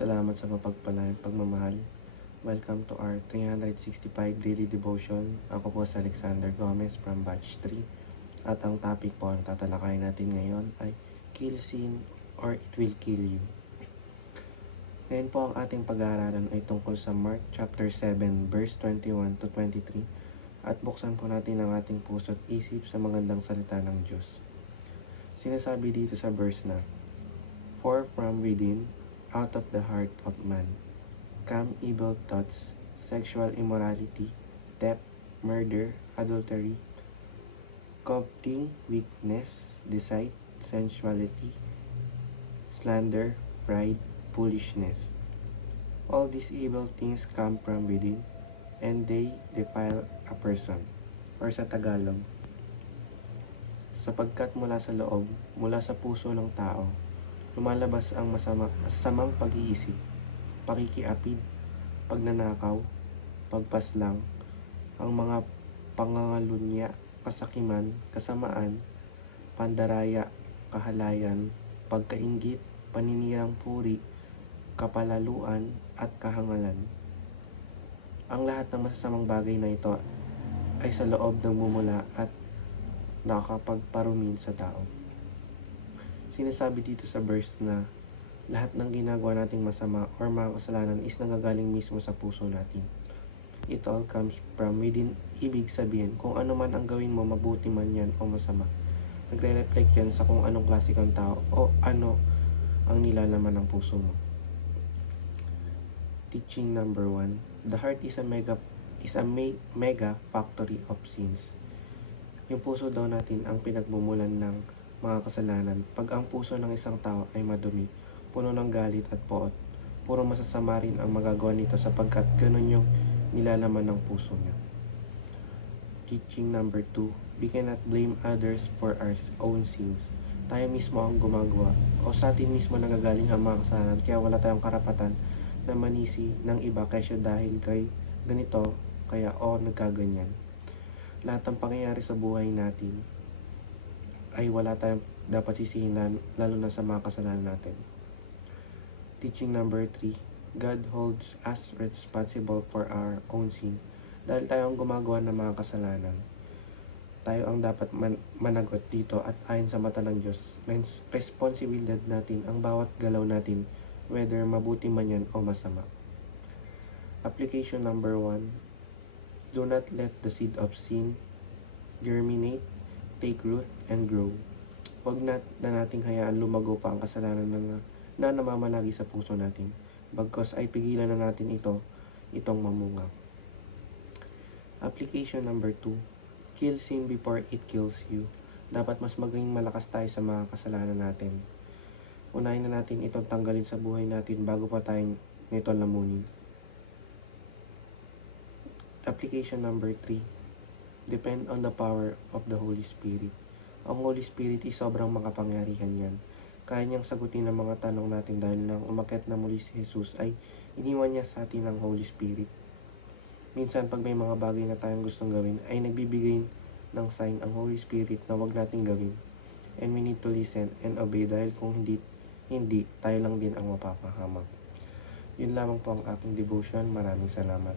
Salamat sa mapagpalang pagmamahal. Welcome to our 365 Daily Devotion. Ako po si Alexander Gomez from Batch 3. At ang topic po ang tatalakayin natin ngayon ay kill sin or it will kill you. Ngayon po ang ating pag-aaralan ay tungkol sa Mark chapter 7 verse 21 to 23. At buksan po natin ang ating puso at isip sa magandang salita ng Diyos. Sinasabi dito sa verse na, "For from within, out of the heart of man, come evil thoughts, sexual immorality, theft, murder, adultery, coveting, wickedness, deceit, sensuality, slander, pride, foolishness. All these evil things come from within, and they defile a person." Or sa Tagalog, sapagkat mula sa loob, mula sa puso ng tao, lumalabas ang masasamang pag-iisip, pakikiapid, pagnanakaw, pagpaslang, ang mga pangangalunya, kasakiman, kasamaan, pandaraya, kahalayan, pagkainggit, paninirang puri, kapalaluan, at kahangalan. Ang lahat ng masasamang bagay na ito ay sa loob nagmumula at nakakapagparumin sa tao. Sinasabi dito sa verse na lahat ng ginagawa nating masama or mga kasalanan is nanggagaling mismo sa puso natin. It all comes from within. Ibig sabihin, kung ano man ang gawin mo, mabuti man yan o masama, nagre-reflect yan sa kung anong klase kang tao o ano ang nilalaman ng puso mo. Teaching number 1. The heart is a mega factory of sins. Yung puso daw natin ang pinagmumulan ng mga kasalanan. Pag ang puso ng isang tao ay madumi, puno ng galit at poot, puro masasama rin ang magagawa nito sapagkat ganun yung nilalaman ng puso niya. Teaching number 2. We cannot blame others for our own sins. Tayo mismo ang gumagawa o sa atin mismo nagagaling ang mga kasalanan, kaya wala tayong karapatan na manisi ng iba kasi dahil kay ganito kaya nagkaganyan. Lahat ng pangyayari sa buhay natin ay wala tayong dapat sisihin, lalo na sa mga kasalanan natin. Teaching number 3. God holds us responsible for our own sin. Dahil tayo ang gumagawa ng mga kasalanan, tayo ang dapat managot dito at ayon sa mata ng Diyos. Responsibilidad natin ang bawat galaw natin, whether mabuti man yan o masama. Application number 1. Do not let the seed of sin germinate, take root, and grow. Huwag na nating hayaan lumago pa ang kasalanan na namamalagi sa puso natin. Bagkus ay pigilan na natin itong mamunga. Application number 2. Kill sin before it kills you. Dapat mas maging malakas tayo sa mga kasalanan natin. Unahin na natin itong tanggalin sa buhay natin bago pa tayo nito lamunin. Application number 3. Depend on the power of the Holy Spirit. Ang Holy Spirit ay sobrang makapangyarihan yan. Kaya niyang sagutin ang mga tanong natin dahil nang umakyat na muli si Jesus ay iniwan niya sa atin ang Holy Spirit. Minsan pag may mga bagay na tayong gustong gawin ay nagbibigay ng sign ang Holy Spirit na wag nating gawin. And we need to listen and obey dahil kung hindi tayo lang din ang mapapahamak. Yun lamang po ang aking devotion. Maraming salamat.